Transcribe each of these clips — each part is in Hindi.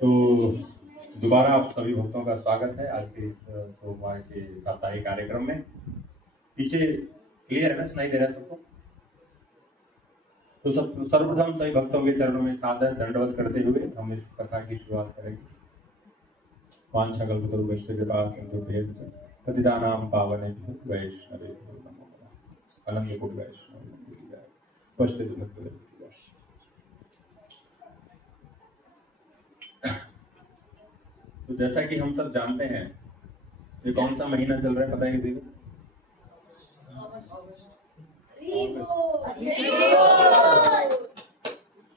तो दोबारा आप सभी भक्तों का स्वागत है आज के इस सोमवार के साप्ताहिक कार्यक्रम में। पीछे क्लियर है ना, सुनाई दे रहा है सबको? तो सर्वप्रथम सभी भक्तों के चरणों में सादर दंडवत करते हुए हम इस कथा की शुरुआत करेंगे। वांछा कल्पतरुभ्यश्च कृपा सिन्धुभ्यश्च पतितानां पावनेभ्यो वैष्णवेभ्यो नमो नमः। अनन्यकोटि वैष्णव पश्चिम भक्त। तो जैसा कि हम सब जानते हैं, ये कौन सा महीना चल रहा है पता है किसी को?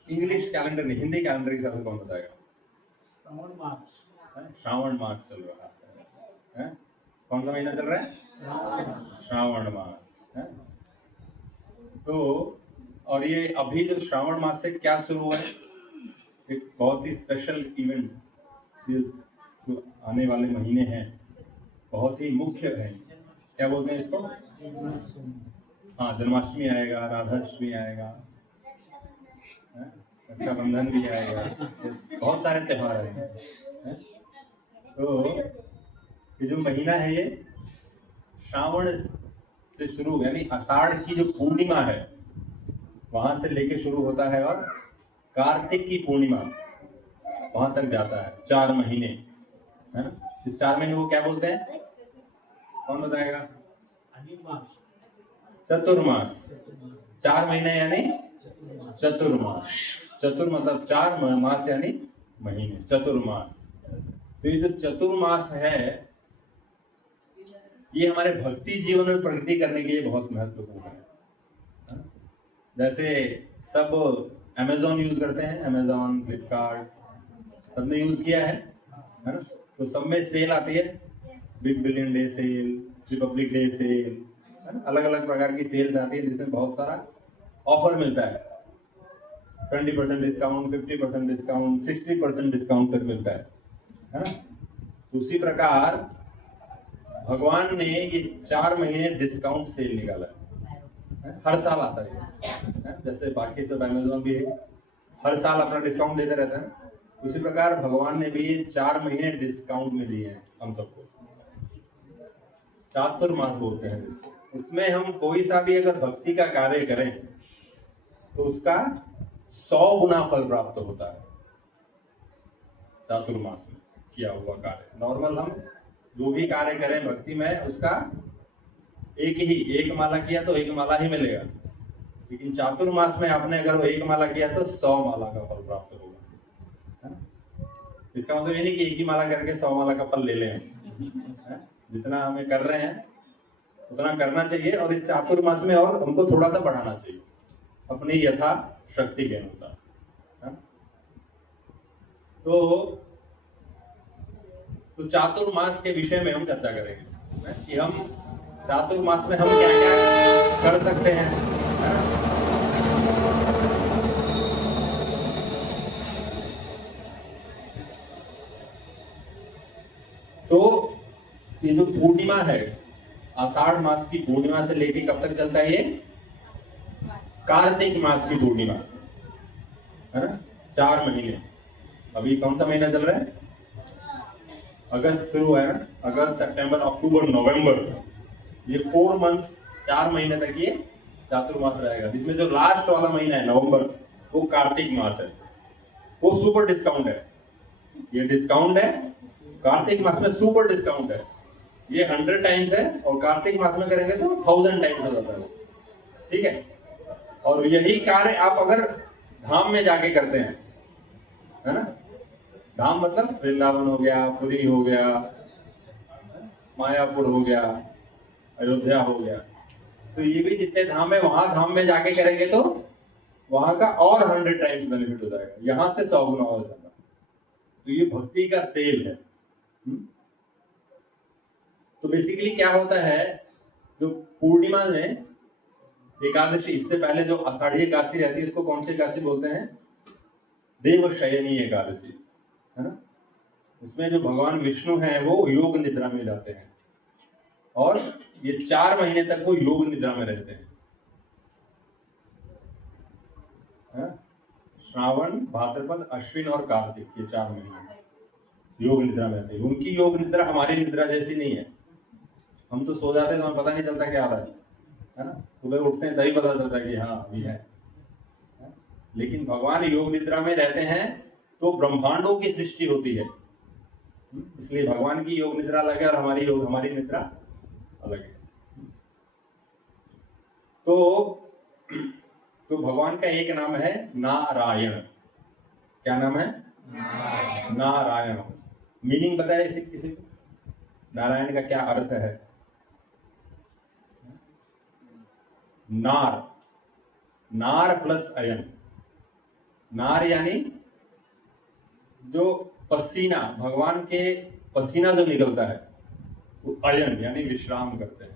इंग्लिश कैलेंडर नहीं, हिंदी कैलेंडर के हिसाब से कौन बताएगा? श्रावण मास चल रहा है। कौन सा महीना चल रहा है? श्रावण मास है। तो और ये अभी जो श्रावण मास से क्या शुरू हुआ है, एक बहुत ही स्पेशल इवेंट जो आने वाले महीने हैं, बहुत ही मुख्य है। क्या बोलते हैं इसको? हाँ, जन्माष्टमी आएगा, राधाष्टमी आएगा, रक्षाबंधन भी आएगा, बहुत सारे त्योहार आएंगे। तो ये जो महीना है ये श्रावण से शुरू, यानी आषाढ़ की जो पूर्णिमा है वहां से लेके शुरू होता है और कार्तिक की पूर्णिमा वहां तक जाता है। 4 महीने है ना। इस 4 महीने को क्या बोलते हैं? कौन बताएगा? चतुर्मास। 4 महीने यानी चतुर्मास। चतुर मतलब 4, मास यानी महीने, चतुर्मास। तो ये जो चतुर्मास है ये हमारे भक्ति जीवन में प्रगति करने के लिए बहुत महत्वपूर्ण है। जैसे सब अमेजोन यूज करते हैं, अमेजोन, फ्लिपकार्ट सबने यूज किया है ना। तो सब में सेल आती है, Big Billion Day sale, Republic Day sale, अलग अलग प्रकार की सेल्स आती है जिसमें बहुत सारा ऑफर मिलता है। 20% डिस्काउंट, 50% डिस्काउंट, 60% डिस्काउंट तक मिलता है ना। उसी प्रकार भगवान ने ये 4 महीने डिस्काउंट सेल निकाला है। हर साल आता है, जैसे बाकी सब अमेजोन भी हर साल अपना डिस्काउंट देते रहता है, उसी प्रकार भगवान ने भी 4 महीने डिस्काउंट में दिए हैं हम सबको। चातुर्मास बोलते हैं इसको। उसमें हम कोई सा भी अगर भक्ति का कार्य करें तो उसका 100 गुना फल प्राप्त होता है। चातुर्मास में किया हुआ कार्य, नॉर्मल हम जो भी कार्य करें भक्ति में उसका एक माला किया तो 1 माला ही मिलेगा, लेकिन चातुर्मास में आपने अगर वो 1 माला किया तो 100 माला का फल प्राप्त होगा। इसका मतलब ये नहीं कि 1 ही माला करके 100 माला का फल ले लें। जितना हमें कर रहे हैं उतना करना चाहिए, और इस चातुर्मास में और हमको थोड़ा सा बढ़ाना चाहिए अपनी यथा शक्ति के अनुसार। तो चातुर्मास के विषय में हम चर्चा करेंगे कि हम चातुर्मास में हम क्या क्या कर सकते हैं। तो ये जो पूर्णिमा है, आषाढ़ मास की पूर्णिमा से लेके कब तक चलता है? ये कार्तिक मास की पूर्णिमा है ना। 4 महीने। अभी कौन सा महीना चल रहा है? अगस्त शुरू है ना। अगस्त, सितंबर, अक्टूबर, नवंबर, ये 4 मंथ्स, 4 महीने तक ये चातुर्मास रहेगा, जिसमें जो लास्ट वाला महीना है नवंबर, वो कार्तिक मास है। वो सुपर डिस्काउंट है। ये डिस्काउंट है, कार्तिक मास में सुपर डिस्काउंट है। ये 100 टाइम्स है और कार्तिक मास में करेंगे तो 1000 टाइम्स हो जाता है। ठीक है। और यही कार्य आप अगर धाम में जाके करते हैं, है ना। धाम मतलब वृंदावन हो गया, पुरी हो गया, मायापुर हो गया, अयोध्या हो गया, तो ये भी जितने धाम है वहां धाम में जाके करेंगे तो वहां का और 100 टाइम्स बेनिफिट हो जाएगा, यहां से 100 गुना हो जाएगा। तो ये भक्ति का सेल है। तो बेसिकली क्या होता है, जो पूर्णिमा में एकादशी, इससे पहले जो आषाढ़ी एकादशी रहती है, इसको कौन सी एकादशी बोलते हैं? देवशयनी एकादशी, है ना। इसमें जो भगवान विष्णु हैं वो योग निद्रा में जाते हैं और ये 4 महीने तक वो योग निद्रा में रहते हैं। श्रावण, भाद्रपद, अश्विन और कार्तिक, ये 4 महीने योग निद्रा में रहते हैं। उनकी योग निद्रा हमारी निद्रा जैसी नहीं है। हम तो सो जाते हैं तो हमें पता नहीं चलता क्या आ रहा है ना। सुबह उठते हैं तभी पता चलता है कि हाँ अभी है। लेकिन भगवान योग निद्रा में रहते हैं तो ब्रह्मांडों की सृष्टि होती है। इसलिए भगवान की योग निद्रा अलग है और हमारी निद्रा अलग है। तो भगवान का एक नाम है नारायण। क्या नाम है? नारायण। मीनिंग बताए इसे किसी को? नारायण का क्या अर्थ है? नार प्लस अयन। नार यानी जो पसीना, भगवान के पसीना जो निकलता है वो अयन यानी विश्राम करते हैं।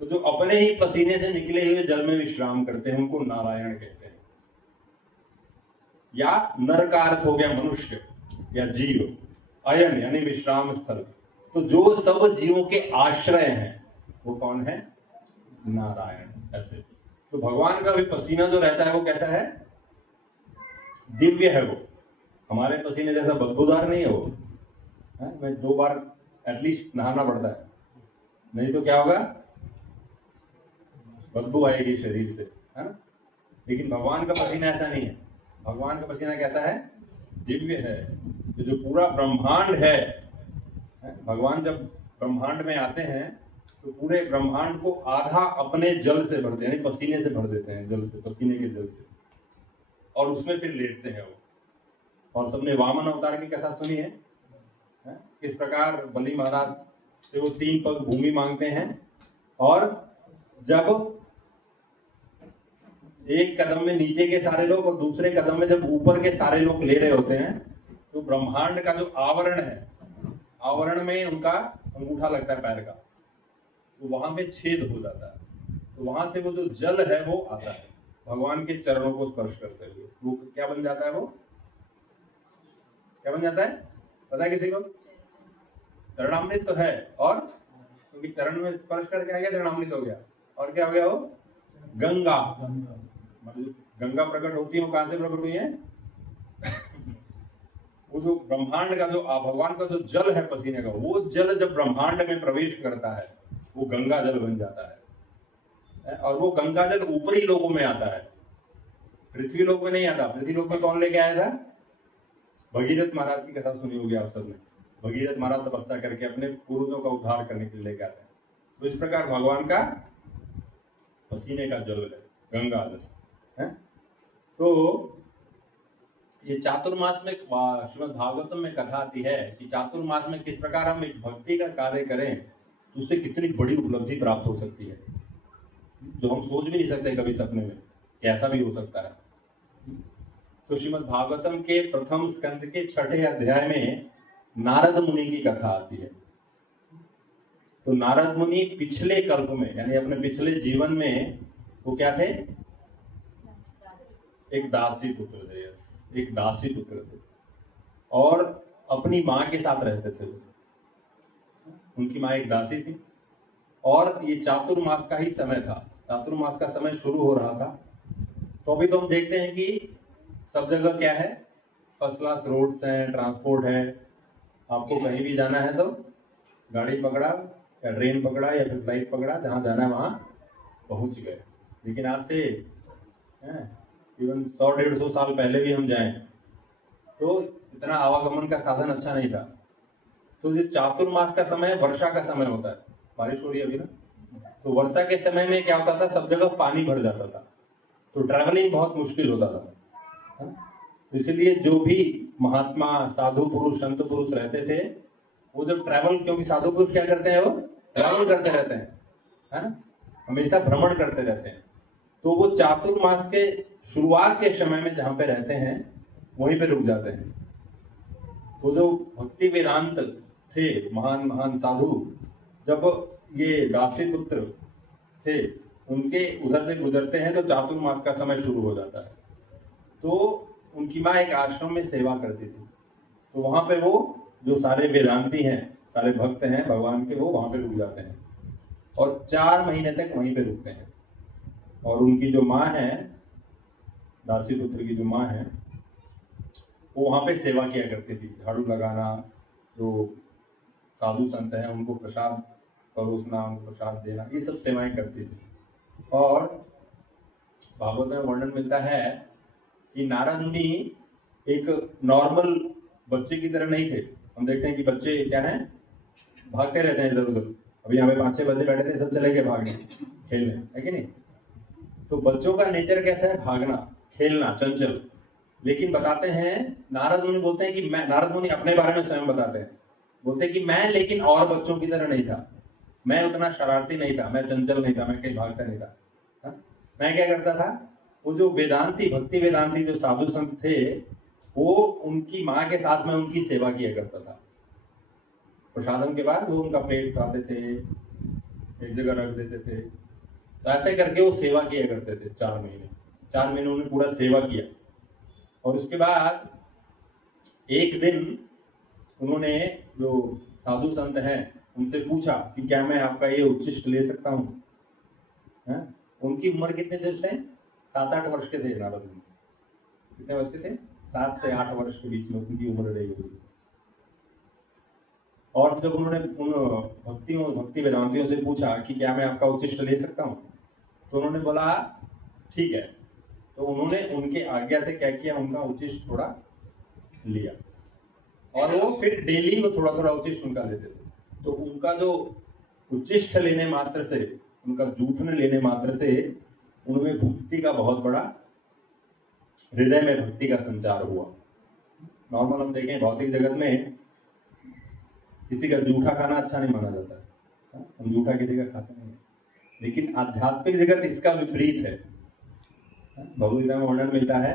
तो जो अपने ही पसीने से निकले हुए जल में विश्राम करते हैं उनको नारायण कहते हैं। या नर का अर्थ हो गया मनुष्य या जीव। अयन यानी विश्राम स्थल। तो जो सब जीवों के आश्रय हैं वो कौन है? नारायण। ऐसे तो भगवान का भी पसीना जो रहता है वो कैसा है? दिव्य है। वो हमारे पसीने जैसा बदबूदार नहीं है वो। मैं 2 बार एटलीस्ट नहाना पड़ता है, नहीं तो क्या होगा? बदबू आएगी शरीर से, है ना। लेकिन भगवान का पसीना ऐसा नहीं है। भगवान का पसीना कैसा है? दिव्य है। तो जो पूरा ब्रह्मांड है, भगवान जब ब्रह्मांड में आते हैं तो पूरे ब्रह्मांड को आधा अपने जल से भरते हैं, यानी पसीने से भर देते हैं, जल से, पसीने के जल से, और उसमें फिर लेटते हैं वो। और सबने वामन अवतार की कथा सुनी है? किस प्रकार बलि महाराज से वो 3 पग भूमि मांगते हैं और जब एक कदम में नीचे के सारे लोग और दूसरे कदम में जब ऊपर के सारे लोग ले रहे होते हैं तो ब्रह्मांड का जो आवरण है, आवरण में उनका अंगूठा लगता है पैर का, तो वहां पे छेद हो जाता है। तो वहां से वो जो जल है वो आता है भगवान के चरणों को स्पर्श करते हुए। वो क्या बन जाता है? वो क्या बन जाता है? पता है किसी को? चरणामृत तो है। और क्योंकि चरण में स्पर्श करके आ गया, चरणामृत हो गया। और क्या हो गया? वो गंगा। मतलब गंगा प्रकट होती है, वो कहां से प्रकट हुई है? वो जो ब्रह्मांड का जो भगवान का जो जल है पसीने का, वो जल जब ब्रह्मांड में प्रवेश करता है वो गंगा जल बन जाता है। और वो गंगा जल ऊपरी लोगों में आता है, पृथ्वी लोक में नहीं आता। पृथ्वी लोक में कौन लेके आया था? भगीरथ महाराज की कथा सुनी होगी आप सबने। भगीरथ महाराज तपस्या करके अपने पूर्वजों का उद्धार करने के लिए लेके आते हैं। तो इस प्रकार भगवान का पसीने का जल है गंगा जल है। तो ये चातुर्मास में श्रीमद् भागवतम में कथा आती है कि चातुर्मास में किस प्रकार हम एक भक्ति का कार्य करें तो उससे कितनी बड़ी उपलब्धि प्राप्त हो सकती है, जो हम सोच भी नहीं सकते कभी सपने में, कैसा भी हो सकता है। तो श्रीमद् भागवतम के प्रथम स्कंद के 6ठे अध्याय में नारद मुनि की कथा आती है। तो नारद मुनि पिछले कल्प में, यानी अपने पिछले जीवन में वो क्या थे? एक दासी पुत्र थे। एक दासी पुत्र थे और अपनी माँ के साथ रहते थे। उनकी माँ एक दासी थी और ये चातुर्मास का ही समय था। चातुर्मास का समय शुरू हो रहा था। तो अभी तो हम देखते हैं कि सब जगह क्या है? फर्स्ट क्लास रोड्स हैं, ट्रांसपोर्ट है। आपको कहीं भी जाना है तो गाड़ी पकड़ा या ट्रेन पकड़ा या फिर फ्लाइट पकड़ा, जहाँ जाना है वहाँ पहुँच गए। लेकिन आज से इवन 100-150 साल पहले भी हम जाएं तो इतना आवागमन का साधन अच्छा नहीं था। तो ये चातुर्मास का समय वर्षा का समय होता है। बारिश हो रही है अभी ना, तो वर्षा के समय में क्या होता था? सब जगह पानी भर जाता था, तो ट्रैवलिंग बहुत मुश्किल होता था। तो इसलिए जो भी महात्मा, साधु पुरुष, संत पुरुष रहते थे वो जब ट्रैवल, क्योंकि साधु पुरुष क्या करते हैं? वो ट्रैवल करते रहते हैं, है ना, हमेशा भ्रमण करते रहते हैं। तो वो चातुर्मास के शुरुआत के समय में जहाँ पे रहते हैं वहीं पे रुक जाते हैं। तो जो भक्ति वेदांत थे, महान महान साधु, जब ये दासी पुत्र थे उनके उधर से गुजरते हैं तो चातुर्मास का समय शुरू हो जाता है। तो उनकी माँ एक आश्रम में सेवा करती थी। तो वहाँ पे वो जो सारे वेदांती हैं, सारे भक्त हैं भगवान के, वो वहाँ पे रुक जाते हैं और 4 महीने तक वहीं पे रुकते हैं। और उनकी जो माँ है, दासी पुत्र की जो माँ है, वो वहाँ पे सेवा किया करती थी, झाड़ू लगाना, जो साधु संत हैं उनको प्रसाद परोसना, उनको प्रसाद देना, ये सब सेवाएं करती थी। और भागवत में वर्णन मिलता है कि नारद मुनि एक नॉर्मल बच्चे की तरह नहीं थे। हम देखते हैं कि बच्चे क्या हैं, भागते रहते हैं इधर उधर। अभी यहाँ पे 5-6 बच्चे बैठे थे, सब चले गए भागने खेलने, है कि नहीं? तो बच्चों का नेचर कैसा है? भागना, खेलना, चंचल। लेकिन बताते हैं, नारद मुनि बोलते हैं कि मैं, नारद मुनि अपने बारे में स्वयं बताते हैं, बोलते हैं कि मैं लेकिन और बच्चों की तरह नहीं था। मैं उतना शरारती नहीं था, मैं चंचल नहीं था, मैं कहीं भागता नहीं था। हा? मैं क्या करता था, वो जो वेदांती, भक्ति वेदांती जो साधु संत थे, वो उनकी माँ के साथ में उनकी सेवा किया करता था। प्रसादन के बाद वो उनका पेट उठाते थे, एक जगह रख देते थे। तो ऐसे करके वो सेवा किया करते थे 4 महीने। 4 महीने उन्होंने पूरा सेवा किया। और उसके बाद एक दिन उन्होंने, जो साधु संत हैं, उनसे पूछा कि क्या मैं आपका ये उच्छिष्ट ले सकता हूँ? उनकी उम्र कितने थे उस टाइम? 7-8 वर्ष के थे नारद मुनि। कितने वर्ष के थे? 7 से 8 वर्ष के बीच में उनकी उम्र रही होगी। और जब उन्होंने उन भक्ति वेदांतियों से पूछा कि क्या मैं आपका उच्छिष्ट ले सकता हूँ, तो उन्होंने बोला ठीक है। तो उन्होंने उनके आज्ञा से क्या किया, उनका उच्छिष्ट थोड़ा लिया, और वो फिर डेली वो थोड़ा थोड़ा उच्छिष्ट उनका लेते थे। तो उनका जो उच्छिष्ट लेने मात्र से, उनका जूठन लेने मात्र से उनमें भक्ति का बहुत बड़ा, हृदय में भक्ति का संचार हुआ। नॉर्मल हम देखें भौतिक जगत में किसी का जूठा खाना अच्छा नहीं माना जाता है, हम जूठा किसी का खाते नहीं, लेकिन आध्यात्मिक जगत इसका विपरीत है। भगवद्गीता में वर्णन मिलता है,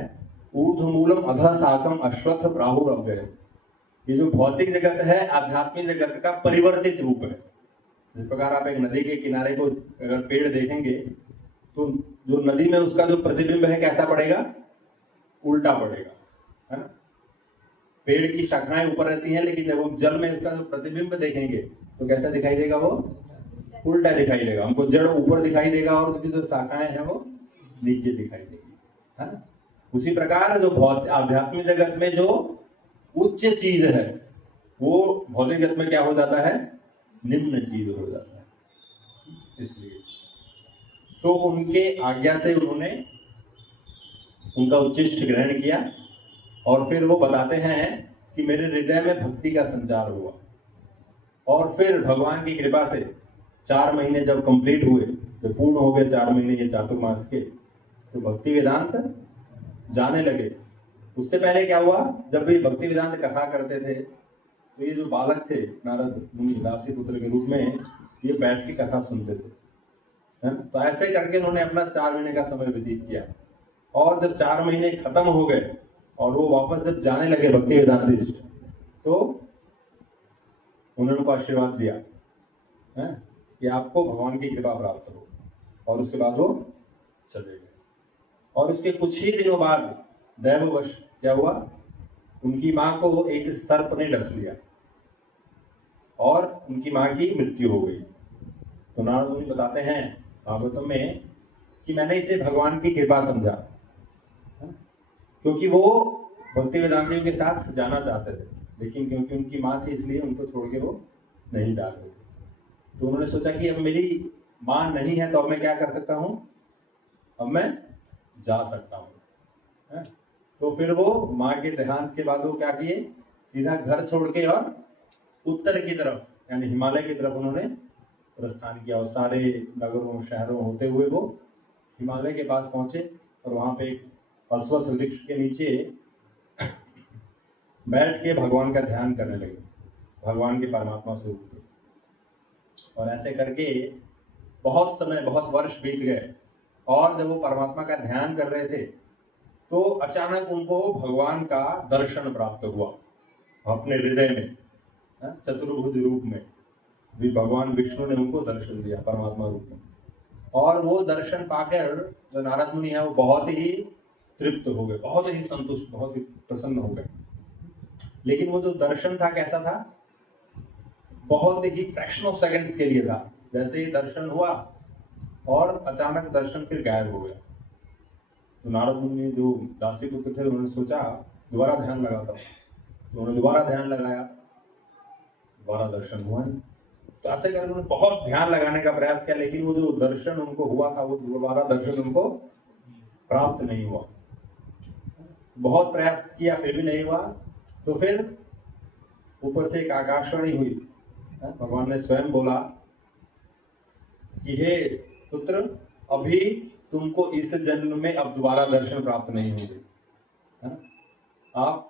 ऊर्ध्वमूलम अधः शाकम अश्वत्थ प्राहुरव्यय। ये जो भौतिक जगत है, आध्यात्मिक जगत का परिवर्तित रूप है। जिस प्रकार आप एक नदी के किनारे को अगर पेड़ देखेंगे, तो जो नदी में उसका जो प्रतिबिंब है कैसा पड़ेगा? उल्टा पड़ेगा, है ना? पेड़ की शाखाएं ऊपर रहती हैं, लेकिन जब हम जल में उसका जो प्रतिबिंब देखेंगे तो कैसा दिखाई देगा? वो उल्टा दिखाई देगा। हमको जड़ ऊपर दिखाई देगा और उसकी जो शाखाएं हैं वो नीचे दिखाई देगी, है ना? उसी प्रकार जो आध्यात्मिक जगत में जो उच्च चीज है, वो भौतिक जगत में क्या हो जाता है? निम्न चीज हो जाता है। इसलिए तो उनके आज्ञा से उन्होंने उनका उच्छिष्ट ग्रहण किया, और फिर वो बताते हैं कि मेरे हृदय में भक्ति का संचार हुआ। और फिर भगवान की कृपा से 4 महीने जब कंप्लीट हुए, जब पूर्ण हो गए 4 महीने ये चातुर्मास के, तो भक्ति वेदांत जाने लगे। उससे पहले क्या हुआ, जब भी भक्ति वेदांत कथा करते थे, तो ये जो बालक थे नारद मुनि दासी पुत्र के रूप में, ये बैठ के कथा सुनते थे, है ना? तो ऐसे करके उन्होंने अपना 4 महीने का समय व्यतीत किया। और जब 4 महीने खत्म हो गए और वो वापस जब जाने लगे भक्ति वेदांतिस्ट, तो उन्होंने उनको आशीर्वाद दिया है कि आपको भगवान की कृपा प्राप्त हो। और उसके बाद वो चले गए। और उसके कुछ ही दिनों बाद दैववश क्या हुआ, उनकी माँ को एक सर्प ने डस लिया और उनकी माँ की मृत्यु हो गई। तो नारद मुनि बताते हैं भागवतम में कि मैंने इसे भगवान की कृपा समझा, क्योंकि वो भक्ति वेदांतियों के साथ जाना चाहते थे, लेकिन क्योंकि उनकी माँ थी इसलिए उनको छोड़ के वो नहीं डाल रहे थे। तो उन्होंने सोचा कि अब मेरी माँ नहीं है तो अब मैं क्या कर सकता हूँ, अब मैं जा सकता हूँ। तो फिर वो माँ के देहांत के बाद वो क्या किए, सीधा घर छोड़ के और उत्तर की तरफ यानी हिमालय की तरफ उन्होंने प्रस्थान किया। और सारे नगरों शहरों होते हुए वो हिमालय के पास पहुंचे और वहां पे एक अश्वत्थ वृक्ष के नीचे बैठ के भगवान का ध्यान करने लगे, भगवान के परमात्मा स्वरूप के। और ऐसे करके बहुत समय, बहुत वर्ष बीत गए, और जब वो परमात्मा का ध्यान कर रहे थे तो अचानक उनको भगवान का दर्शन प्राप्त हुआ अपने हृदय में, चतुर्भुज रूप में भी भगवान विष्णु ने उनको दर्शन दिया परमात्मा रूप में। और वो दर्शन पाकर जो नारद मुनि है वो बहुत ही तृप्त हो गए, बहुत ही संतुष्ट, बहुत ही प्रसन्न हो गए। लेकिन वो जो दर्शन था कैसा था, बहुत ही फ्रैक्शन ऑफ सेकंड्स के लिए था। जैसे ही दर्शन हुआ और अचानक दर्शन फिर गायब हो गया। तो नारद मुनि जो दासी पुत्र थे उन्होंने सोचा दोबारा ध्यान लगाता हूँ। तो उन्होंने दोबारा ध्यान लगाया, दोबारा दर्शन हुआ नहीं। तो ऐसे करके उन्होंने बहुत ध्यान लगाने का प्रयास किया, लेकिन वो जो दर्शन उनको हुआ था वो दोबारा दर्शन उनको प्राप्त नहीं हुआ। बहुत प्रयास किया फिर भी नहीं हुआ। तो फिर ऊपर से एक आकाशवाणी हुई, भगवान ने स्वयं बोला कि हे पुत्र, अभी तुमको इस जन्म में अब दोबारा दर्शन प्राप्त नहीं होंगे, आप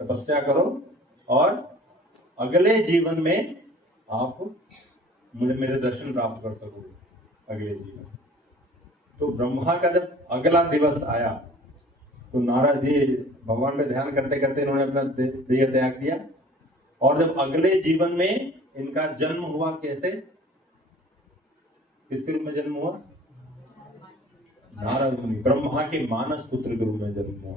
तपस्या करो और अगले जीवन में आप मेरे दर्शन प्राप्त कर सकोगे अगले जीवन। तो ब्रह्मा का जब अगला दिवस आया तो नारद जी भगवान पे ध्यान करते करते इन्होंने अपना देह त्याग दिया, और जब अगले जीवन में इनका जन्म हुआ, कैसे, किसके रूप में जन्म हुआ? नारद मुनि, ब्रह्मा के मानस पुत्र के रूप में जन्म हुआ।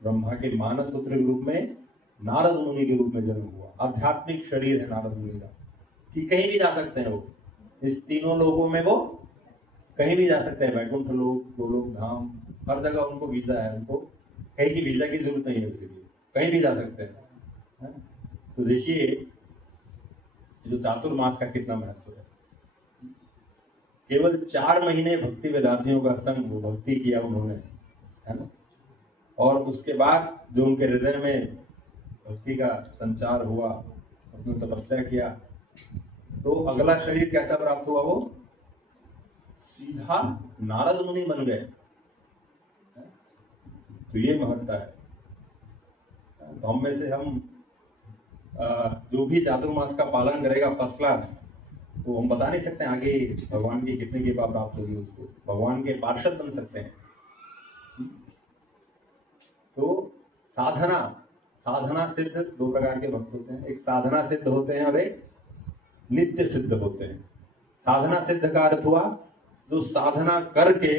ब्रह्मा के मानस पुत्र के रूप में नारद मुनि के रूप में जन्म हुआ। आध्यात्मिक शरीर है नारद मुनि का, कि कहीं भी जा सकते हैं वो, इस तीनों लोगों में वो कहीं भी जा सकते हैं, वैकुंठ लोक, गोलोक धाम, हर जगह उनको वीजा है, उनको कहीं की वीजा की जरूरत नहीं है, किसी कहीं भी जा सकते हैं। तो देखिए जो चातुर्मास का कितना महत्व है। केवल 4 महीने भक्ति वेदांतियों का संग, भक्ति किया उन्होंने, है ना, और उसके बाद जो उनके हृदय में भक्ति का संचार हुआ, उन्होंने तपस्या किया, तो अगला शरीर कैसा प्राप्त हुआ? वो सीधा नारद मुनि बन गए। तो ये महत्ता है। तो हम में से हम जो भी चातुर्मास का पालन करेगा फर्स्ट क्लास, तो हम बता नहीं सकते आगे भगवान की कितनी कृपा प्राप्त होगी उसको, भगवान के पार्षद बन सकते हैं। तो साधना सिद्ध 2 प्रकार के भक्त होते हैं, एक साधना सिद्ध होते हैं और एक नित्य सिद्ध होते हैं। साधना सिद्ध का अर्थ हुआ जो साधना करके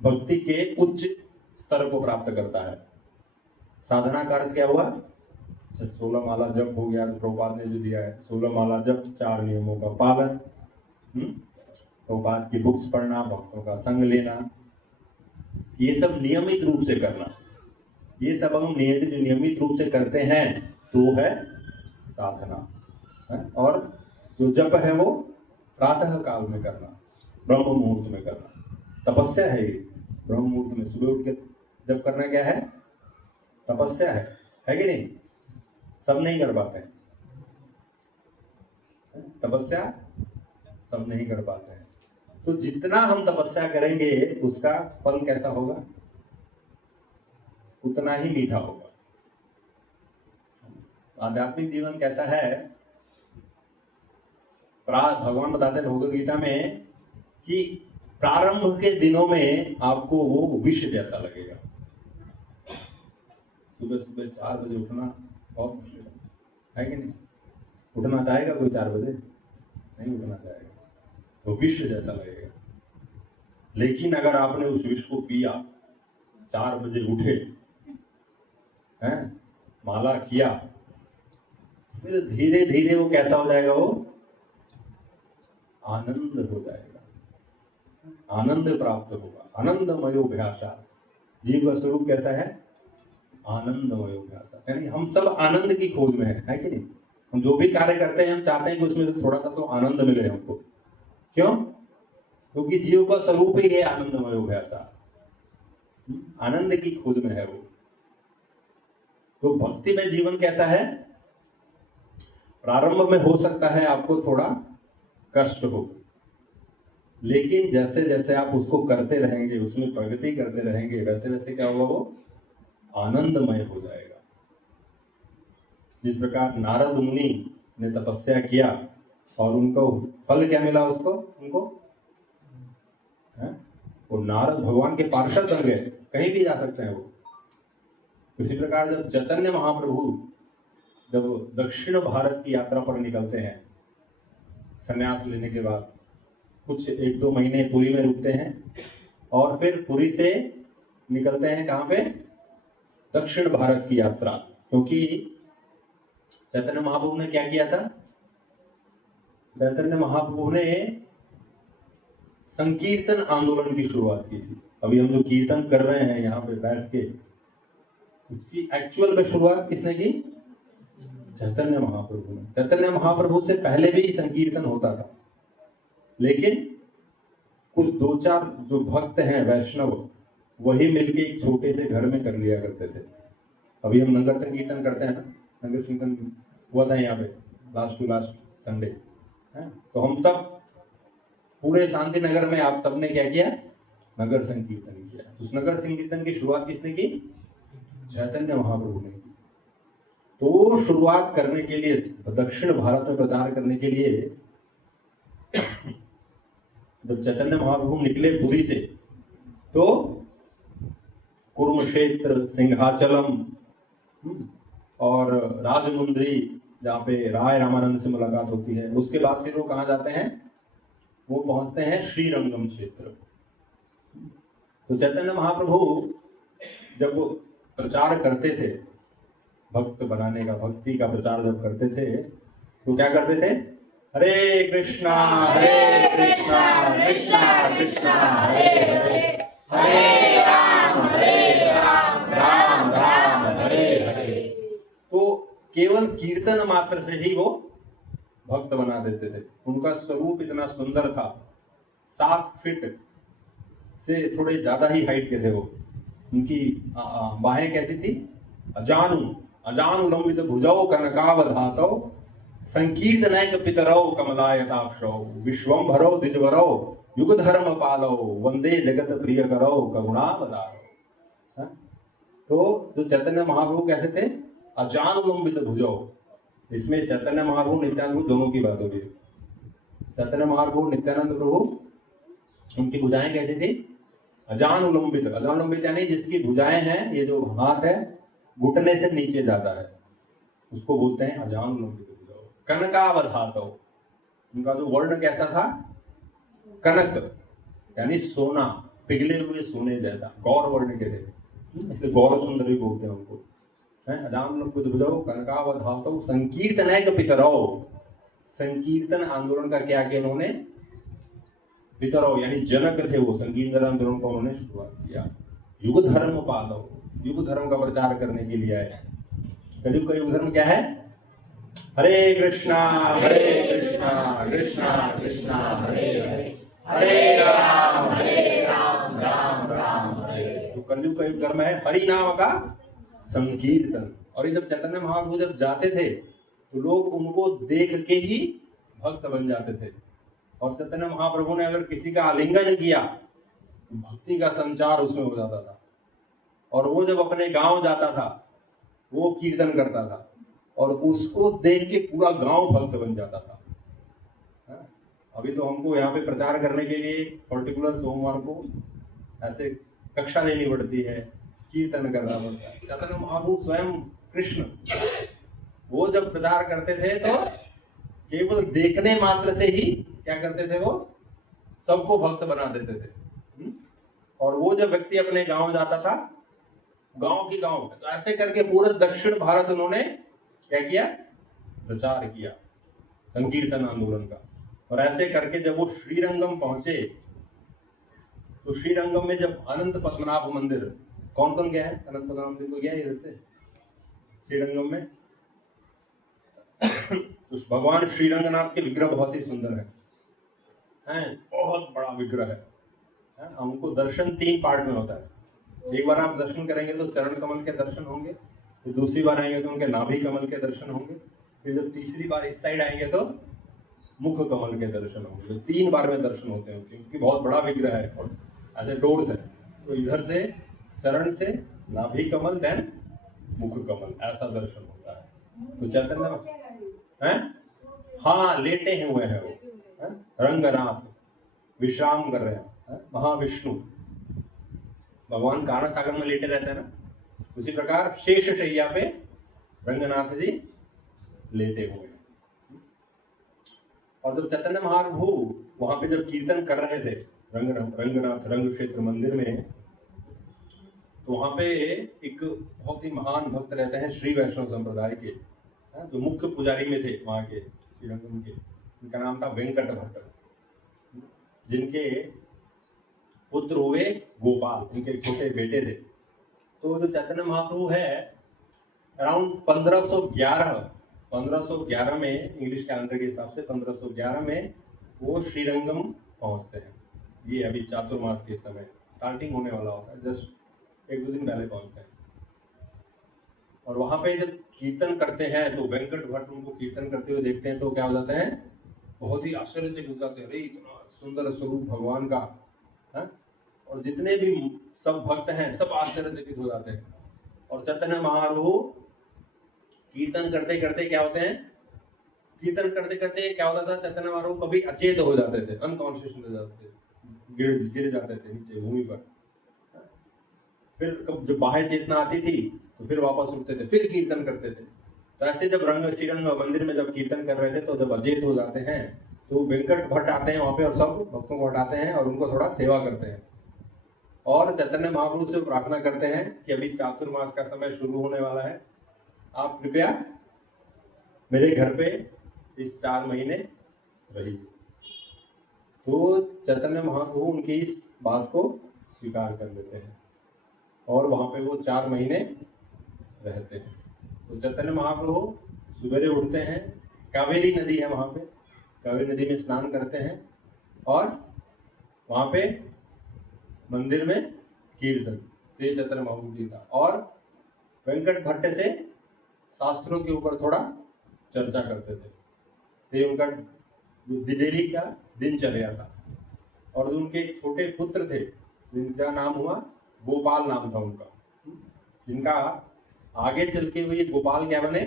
भक्ति के उच्च स्तर को प्राप्त करता है। साधना का अर्थ क्या हुआ? 16 माला जप हो गया, प्रभुपाद ने जो दिया है 16 माला जप, 4 नियमों का पालन, प्रभुपाद की बुक्स पढ़ना, भक्तों का संग लेना, ये सब नियमित रूप से करना, ये सब हम नियमित रूप से करते हैं तो है साधना है। और जो जप है वो प्रातः काल में करना, ब्रह्म मुहूर्त में करना, तपस्या है ये। ब्रह्म मुहूर्त में सुबह उठ के जप करना क्या है? तपस्या है कि नहीं? सब नहीं कर पाते हैं तपस्या, सब नहीं कर पाते हैं। तो जितना हम तपस्या करेंगे उसका फल कैसा होगा? उतना ही मीठा होगा। आध्यात्मिक जीवन कैसा है? भगवान बताते हैं भगवद गीता में कि प्रारंभ के दिनों में आपको वो विष जैसा लगेगा। सुबह सुबह 4 बजे उठना बहुत मुश्किल है कि नहीं? उठना चाहेगा कोई 4 बजे? नहीं उठना चाहेगा, तो विष जैसा लगेगा। लेकिन अगर आपने उस विष को पिया, 4 बजे उठे हैं, माला किया, फिर धीरे धीरे वो कैसा हो जाएगा? वो आनंद हो जाएगा, आनंद प्राप्त होगा। आनंदमयोभ्यासा, जीव का स्वरूप कैसा है? आनंदमयोभ्यासा, यानी हम सब आनंद की खोज में है कि नहीं? हम जो भी कार्य करते हैं हम चाहते हैं कि उसमें से थोड़ा सा तो आनंद मिले हमको। क्यों? क्योंकि जीव का स्वरूप ही है आनंदमयोभ्यासा, आनंद की खोज में है वो। तो भक्ति में जीवन कैसा है? प्रारंभ में हो सकता है आपको थोड़ा कष्ट हो, लेकिन जैसे जैसे आप उसको करते रहेंगे, उसमें प्रगति करते रहेंगे, वैसे वैसे क्या होगा? वो आनंदमय हो जाएगा। जिस प्रकार नारद मुनि ने तपस्या किया और उनको फल क्या मिला? उनको वो नारद भगवान के पार्षद बन गए, कहीं भी जा सकते हैं वो। उसी प्रकार जब चैतन्य महाप्रभु जब दक्षिण भारत की यात्रा पर निकलते हैं, संन्यास लेने के बाद कुछ 1-2 महीने पुरी में रुकते हैं और फिर पुरी से निकलते हैं कहाँ पे? दक्षिण भारत की यात्रा। क्योंकि चैतन्य महाप्रभु ने क्या किया था? चैतन्य महाप्रभु ने संकीर्तन आंदोलन की शुरुआत की थी। अभी हम जो कीर्तन कर रहे हैं यहाँ पे बैठ के, उसकी एक्चुअल में शुरुआत किसने की? चैतन्य महाप्रभु ने। चैतन्य महाप्रभु से पहले भी संकीर्तन होता था, लेकिन कुछ दो चार जो भक्त हैं वैष्णव, वही मिलके एक छोटे से घर में कर लिया करते थे। अभी हम नगर संकीर्तन करते हैं ना, नगर संकीर्तन हुआ था यहाँ पे लास्ट टू लास्ट संडे, तो हम सब पूरे शांति नगर में आप सबने क्या किया? नगर संकीर्तन किया। उस नगर संकीर्तन की शुरुआत किसने की? चैतन्य महाप्रभु ने की। तो शुरुआत करने के लिए, दक्षिण भारत में प्रचार करने के लिए जब चैतन्य महाप्रभु निकले पुरी से, तो कुरुक्षेत्र, सिंहाचलम और राजमुंद्री, जहाँ पे राय रामानंद से मुलाकात होती है, उसके बाद फिर वो कहाँ जाते हैं? वो पहुंचते हैं श्रीरंगम क्षेत्र। तो चैतन्य महाप्रभु जब वो प्रचार करते थे, भक्त बनाने का, भक्ति का प्रचार जब करते थे, तो क्या करते थे? हरे कृष्णा कृष्णा कृष्णा हरे हरे, हरे राम राम राम हरे हरे। तो केवल कीर्तन मात्र से ही वो भक्त बना देते थे। उनका स्वरूप इतना सुंदर था, 7 फीट से थोड़े ज्यादा ही हाइट के थे वो। उनकी बाहें कैसी थी? अजानु लंबित भुजौ कनकावधातौ संकीर्तनैक पितरौ कमलायताक्षौ विश्वंभरौ द्विजवरौ युगधर्म पालौ वंदे जगत प्रिय करौ करुणावतारौ। तो जो चैतन्य महाप्रभु कैसे थे? अजानुलंबित भुजौ। इसमें चैतन्य महाप्रभु नित्यानंद प्रभु दोनों की बात हो रही है। चैतन्य महाप्रभु नित्यानंद प्रभु, उनकी भुजाएं कैसी थी? अजानुलंबित। अजानुलंबित यानी जिसकी भुजाएं हैं, ये जो हाथ है घुटने से नीचे जाता है, उसको बोलते हैं अजानुलंबित भुजौ। कनकावधातौ, उनका जो वर्ण कैसा था? कनक यानी सोना, पिघले हुए सोने जैसा, गौर वर्ण के थे, इसलिए गौर सुंदर भी बोलते हैं उनको। अजानुलंबित भुजौ कनकावधातौ संकीर्तनैक पितरौ। संकीर्तन आंदोलन का क्या किया उन्होंने? पितरौ यानी जनक थे वो, संकीर्तन आंदोलन को उन्होंने शुरुआत किया। युग धर्म पालौ, युग धर्म का प्रचार करने के लिए आए। कलयुग का युग धर्म क्या है? हरे कृष्णा कृष्णा कृष्णा हरे हरे, हरे राम राम राम हरे। तो कलयुग का युग धर्म है हरि नाम का संकीर्तन। और ये जब चैतन्य महाप्रभु जब जाते थे, तो लोग उनको देख के ही भक्त बन जाते थे। और चैतन्य महाप्रभु ने अगर किसी का आलिंगन किया, तो भक्ति का संचार उसमें हो जाता था। और वो जब अपने गांव जाता था, वो कीर्तन करता था, और उसको देख के पूरा गांव भक्त बन जाता था। अभी तो हमको यहाँ पे प्रचार करने के लिए पर्टिकुलर सोमवार को ऐसे कक्षा देनी पड़ती है, कीर्तन करना पड़ता है। चैतन्य महाप्रभु स्वयं कृष्ण, वो जब प्रचार करते थे तो केवल देखने मात्र से ही क्या करते थे? वो सबको भक्त बना देते थे। और वो जब व्यक्ति अपने गांव जाता था, गांव की गांव, तो ऐसे करके पूरे दक्षिण भारत उन्होंने क्या किया? प्रचार किया संकीर्तन आंदोलन का। और ऐसे करके जब वो श्रीरंगम पहुंचे, तो श्रीरंगम में जब अनंत पद्मनाभ मंदिर, कौन कौन गया है अनंत पद्मनाभ मंदिर को? गया है इधर से श्रीरंगम में? तो भगवान श्रीरंगनाथ के विग्रह बहुत ही सुंदर है, बहुत बड़ा विग्रह है। हमको दर्शन 3 पार्ट में होता है। एक बार आप दर्शन करेंगे तो चरण कमल के दर्शन होंगे, फिर दूसरी बार आएंगे तो उनके नाभि कमल के दर्शन होंगे, फिर जब तीसरी बार इस साइड आएंगे तो मुख कमल के दर्शन होंगे। तो 3 बार में दर्शन होते हैं, क्योंकि बहुत बड़ा विग्रह है और ऐसे डोर्स है। तो इधर से चरण से नाभि कमल, देन मुख कमल, ऐसा दर्शन होता है। तो चैतन्य है, हाँ लेटे हुए हैं वो, रंगनाथ विश्राम कर रहे हैं। महाविष्णु भगवान कारण सागर में लेटे रहते हैं ना, उसी प्रकार शेष शैया पे रंगनाथ जी लेटे हुए हैं। और जब चैतन्य महाप्रभु वहां पे जब कीर्तन कर रहे थे रंगनाथ रंग क्षेत्र मंदिर में, तो वहां पे एक बहुत ही महान भक्त रहते हैं श्री वैष्णव संप्रदाय के, जो मुख्य पुजारी में थे वहां के श्रीरंगम के। उनका नाम था वेंकट भट्ट, जिनके पुत्र हुए गोपाल, उनके छोटे बेटे थे। तो जो चैतन्य महाप्रभु है अराउंड 1511 में, इंग्लिश कैलेंडर के हिसाब से 1511 में वो श्रीरंगम पहुंचते हैं। ये अभी चातुर्मास के समय स्टार्टिंग होने वाला होता है, जस्ट एक दो दिन पहले पहुंचते हैं। और वहां पे जब कीर्तन करते हैं तो वेंकट भट्ट उनको कीर्तन करते हुए देखते हैं तो क्या हो जाता है, बहुत ही आश्चर्यचकित हो जाते हैं, अरे इतना सुंदर स्वरूप भगवान का है। और जितने भी सब भक्त हैं सब आश्चर्यचकित हो जाते हैं। और चैतन्य महाप्रभु कीर्तन करते करते क्या होते हैं, कीर्तन करते करते क्या होता था, चैतन्य महाप्रभु कभी अचेत हो जाते थे, अनकॉन्शियस हो जाते थे, गिर जाते थे नीचे भूमि पर। फिर जब बाह्य चेतना आती थी तो फिर वापस उठते थे, फिर कीर्तन करते थे। तो ऐसे जब श्रीरंग मंदिर में जब कीर्तन कर रहे थे तो जब अचेत हो जाते हैं तो वेंकट भट्ट आते हैं वहां पे और सब भक्तों को हटाते हैं और उनको थोड़ा सेवा करते हैं। और चैतन्य महाप्रभु से प्रार्थना करते हैं कि अभी चातुर्मास का समय शुरू होने वाला है, आप कृपया मेरे घर पे इस 4 महीने रहिए। तो चैतन्य महाप्रभु उनकी इस बात को स्वीकार कर लेते हैं और वहां पे वो 4 महीने रहते हैं। तो चैतन्य महाप्रभु सवेरे उठते हैं, कावेरी नदी है वहां पे, कावेरी नदी में स्नान करते हैं और वहां पे मंदिर में कीर्तन, तो चैतन्य महाप्रभु जी था। और वेंकट भट्ट से शास्त्रों के ऊपर थोड़ा चर्चा करते थे, तो उनका डेली का दिनचर्या था। और जो उनके छोटे पुत्र थे जिनका नाम हुआ गोपाल, नाम था उनका, जिनका आगे चल के हुए गोपाल क्या बने,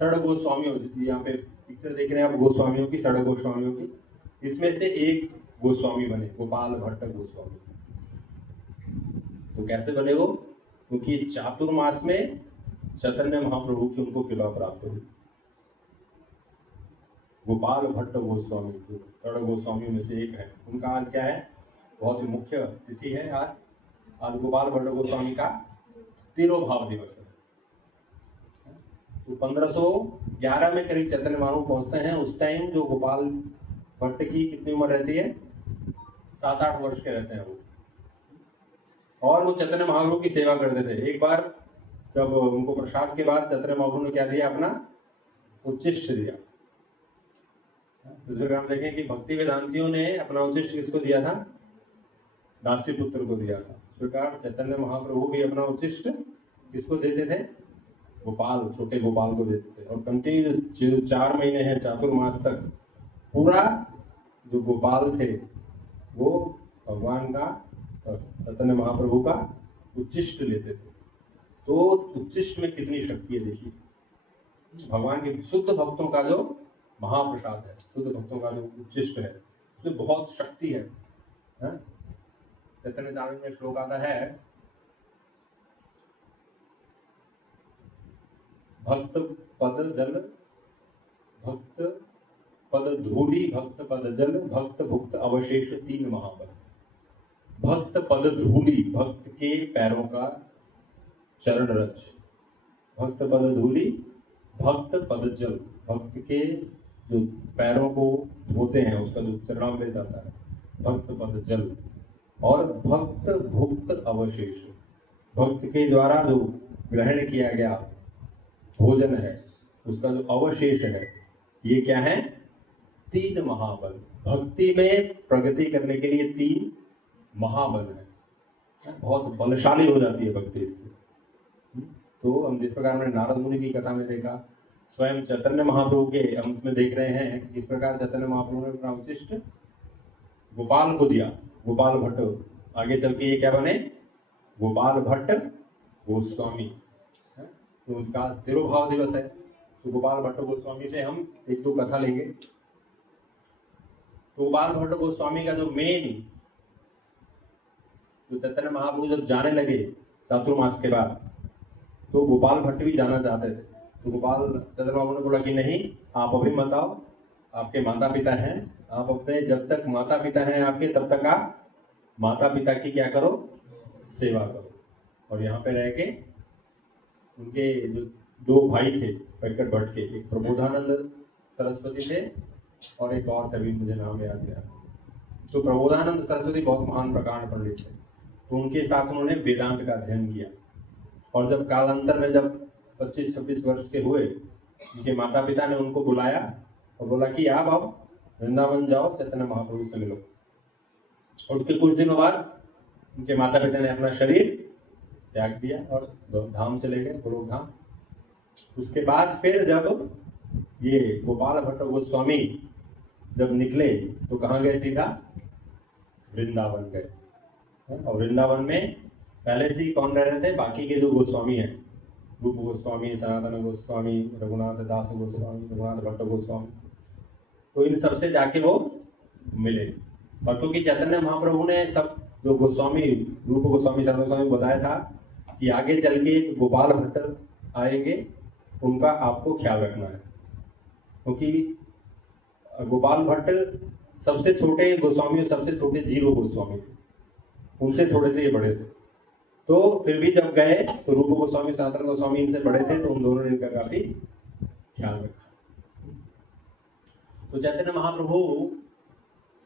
षड गोस्वामियों, यहाँ पे पिक्चर देख रहे हैं आप गोस्वामियों की, षड गोस्वामियों की, इसमें से एक गोस्वामी बने, गोपाल भट्ट गोस्वामी। तो कैसे बने वो, क्योंकि चातुर्मास में चैतन्य महाप्रभु की उनको कृपा प्राप्त हुई। गोपाल भट्ट गोस्वामी षड गोस्वामियों में से एक है। उनका आज क्या है, बहुत ही मुख्य तिथि है आज गोपाल भट्ट गोस्वामी का तिरोभाव दिवस है। तो 1511 में करीब चैतन्य महाप्रभु पहुंचते हैं। उस टाइम जो गोपाल भट्ट की कितनी उम्र रहती है, 7-8 वर्ष के रहते हैं वो। और वो चैतन्य महाप्रभु की सेवा करते थे। एक बार जब उनको प्रसाद के बाद चैतन्य महाप्रभु ने क्या दिया, अपना उच्चिष्ट दिया। दूसरे काम देखें कि भक्ति वेदांतियों ने अपना उच्चिष्ट किसको दिया था, दासी पुत्र को दिया था। इस प्रकार चैतन्य महाप्रभु भी अपना उच्चिष्ट किसको देते थे, गोपाल, छोटे गोपाल को देते थे। और कंटिन्यू जो 4 महीने हैं चातुर्मास तक, पूरा जो गोपाल थे वो भगवान का, चैतन्य महाप्रभु का उच्चिष्ट लेते थे। तो उच्चिष्ट में कितनी शक्ति है देखिए, भगवान के शुद्ध भक्तों का जो महाप्रसाद है, शुद्ध भक्तों का जो उच्चिष्ट है, उसमें बहुत शक्ति है। चैतन्य चरितामृत में श्लोक आता है, भक्त पद जल, भक्त पद धूलि, भक्त पद जल, भक्त भुक्त अवशेष 3 महाबल। भक्त पद धूलि, भक्त के पैरों का चरण रज, भक्त पद धूलि, भक्त पद जल, भक्त के जो पैरों को धोते हैं उसका जो चरणामृत आता है, भक्त पद जल। और भक्त भुक्त अवशेष, भक्त के द्वारा जो ग्रहण किया गया भोजन है उसका जो अवशेष है, ये क्या है, 3 महाबल। भक्ति में प्रगति करने के लिए 3 महाबल है, बहुत बलशाली हो जाती है भक्ति इससे। तो हम जिस प्रकार हमने नारद मुनि की कथा में देखा, स्वयं चैतन्य महाप्रभु के हम उसमें देख रहे हैं किस प्रकार चैतन्य महाप्रभु ने अपना उच्चिष्ट गोपाल को दिया। गोपाल भट्ट आगे चल के ये क्या बने, गोपाल भट्ट गोस्वामी। तो उनका तिरोभाव दिवस है, तो गोपाल भट्ट गोस्वामी से हम 1-2 कथा लेंगे। तो गोपाल भट्ट गोस्वामी का जो मेन, तो चैतन्य महाप्रभु जब जाने लगे चातुर्मास के बाद, तो गोपाल भट्ट भी जाना चाहते थे। तो गोपाल चैतन्य महाप्रभु ने बोला कि नहीं, आप अभी मत आओ, आपके माता पिता हैं, आप अपने जब तक माता पिता हैं आपके तब तक आप माता पिता की क्या करो, सेवा करो। और यहाँ पे रह के उनके जो 2 भाई थे वेंकट भट्ट के, एक प्रबोधानंद सरस्वती थे और एक और थे, अभी मुझे नाम याद गया, तो प्रबोधानंद सरस्वती बहुत महान प्रकांड पंडित थे, तो उनके साथ उन्होंने वेदांत का अध्ययन किया। और जब कालांतर में जब 25-26 वर्ष के हुए, उनके माता पिता ने उनको बुलाया और बोला कि आप आओ वृंदावन जाओ, चैतन्य महाप्रभु से मिलो। और उसके कुछ दिनों बाद उनके माता पिता ने अपना शरीर त्याग दिया और धाम चले गए, गोलोक धाम। उसके बाद फिर जब ये गोपाल भट्ट गोस्वामी जब निकले तो कहाँ गए? सीधा वृंदावन गए। और वृंदावन में पहले से ही कौन रह रहे थे? बाकी के जो गोस्वामी हैं, रूप गोस्वामी, सनातन गोस्वामी, रघुनाथ दास गोस्वामी, रघुनाथ भट्ट गोस्वामी, तो इन सबसे जाके वो मिले। और क्योंकि चैतन्य महाप्रभु ने सब जो गोस्वामी, रूप गोस्वामी, सनातन गोस्वामी बताया था कि आगे चल के गोपाल भट्ट आएंगे, उनका आपको ख्याल रखना है। क्योंकि गोपाल भट्ट सबसे छोटे गोस्वामी, सबसे छोटे जीरो गोस्वामी थे, उनसे थोड़े से ये बड़े थे। तो फिर भी जब गए तो रूप गोस्वामी, सनातन गोस्वामी इनसे बड़े थे, तो उन दोनों ने इनका काफी ख्याल रखा। तो चैतन्य महाप्रभु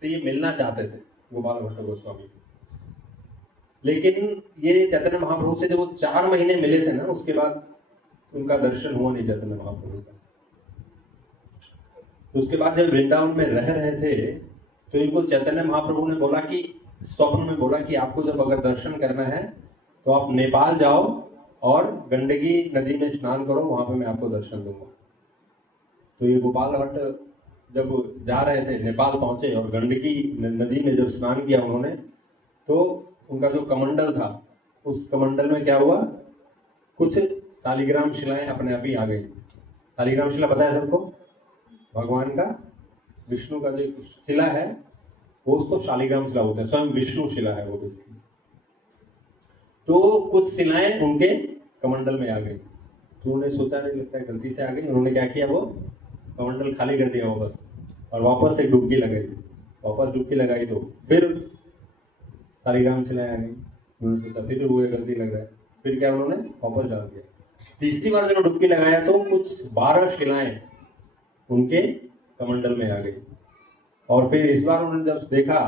से ये मिलना चाहते थे गोपाल भट्ट गोस्वामी, लेकिन ये चैतन्य महाप्रभु से जब वो 4 महीने मिले थे ना, उसके बाद उनका दर्शन हुआ नहीं चैतन्य महाप्रभु का। तो उसके बाद जब वृंदावन में रह रहे थे तो इनको चैतन्य महाप्रभु ने बोला कि, स्वप्न में बोला कि आपको जब अगर दर्शन करना है तो आप नेपाल जाओ और गंडकी नदी में स्नान करो, वहां पे मैं आपको दर्शन दूंगा। तो ये गोपाल भट्ट जब जा रहे थे, नेपाल पहुंचे और गंडकी नदी में जब स्नान किया उन्होंने, तो उनका जो कमंडल था, उस कमंडल में क्या हुआ? कुछ शालिग्राम शिलाएं अपने आप ही आ गई। शालिग्राम शिला पता है सबको? भगवान का, विष्णु का जो शिला है वो उसको शालिग्राम शिला बोलते हैं, स्वयं विष्णु शिला है वो बेसिकली। तो कुछ शिलाएं उनके कमंडल में आ गई, तो उन्होंने सोचा नहीं, लगता है गलती से आ गई। उन्होंने क्या किया? वो कमंडल खाली कर दिया वापस, और वापस एक डुबकी लगाई। वापस डुबकी लगाई तो फिर शालिग्राम शिलाएं आ गई। उन्होंने सोचा फिर वो गलती लग रहा है, फिर क्या उन्होंने वापस डाल दिया। तीसरी बार जब डुबकी लगाया तो कुछ 12 शिलाएं उनके कमंडल में आ गई। और फिर इस बार उन्होंने जब देखा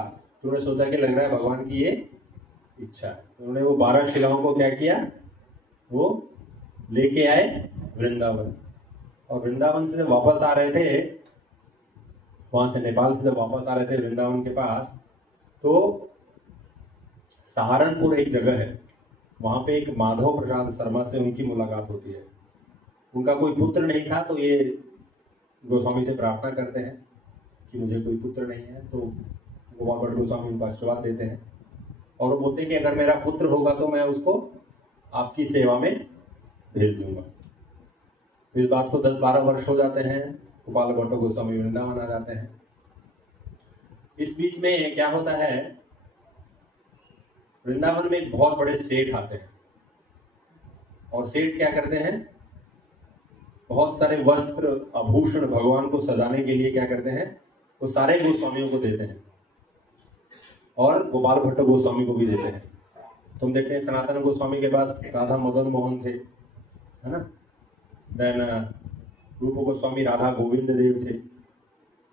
तो उन्होंने सोचा कि लग रहा है भगवान की ये इच्छा है। उन्होंने वो 12 शिलाओं को क्या किया? वो लेके आए वृंदावन। और वृंदावन से जब वापस आ रहे थे, वहां से नेपाल से जब वापस आ रहे थे वृंदावन के पास, तो सहारनपुर एक जगह है, वहां पे एक माधव प्रसाद शर्मा से उनकी मुलाकात होती है। उनका कोई पुत्र नहीं था, तो ये गोस्वामी से प्रार्थना करते हैं कि मुझे कोई पुत्र नहीं है। तो गोपाल भट्ट गोस्वामी उनको आशीर्वाद देते हैं और वो बोलते हैं कि अगर मेरा पुत्र होगा तो मैं उसको आपकी सेवा में भेज दूंगा। तो इस बात को 10-12 वर्ष हो जाते हैं, गोपाल भट्ट गोस्वामी वृंदावन आ जाते हैं। इस बीच में क्या होता है, वृंदावन में एक बहुत बड़े सेठ आते हैं, और सेठ क्या करते हैं? बहुत सारे वस्त्र, आभूषण भगवान को सजाने के लिए क्या करते हैं? वो सारे गोस्वामियों को देते हैं, और गोपाल भट्ट गोस्वामी को भी देते हैं। तुम देखते हैं सनातन गोस्वामी के पास राधा मदन मोहन थे, है ना, देन रूप गोस्वामी राधा गोविंद देव थे।